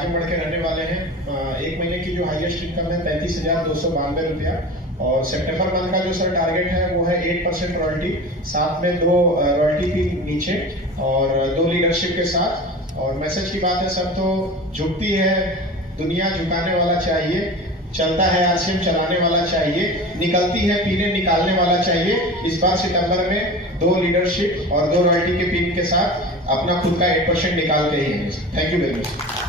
आगे बढ़ के रहने वाले हैं। एक महीने की जो हाईएस्ट इनकम है 33,292 रुपया, और सितंबर मंथ का जो सर टारगेट है वो है 8% रॉयल्टी, साथ में 2 रॉयल्टी की नीचे और 2 लीडरशिप के साथ। और मैसेज की बात है सर, तो झुकती है दुनिया झुकाने वाला चाहिए, चलता है आरसीएम चलाने वाला चाहिए, निकलती है पीने निकालने वाला चाहिए। इस बार सितंबर में 2 लीडरशिप और 2 रॉयल्टी के पिन के साथ अपना खुद का 8% निकालते ही हैं। Thank you very much.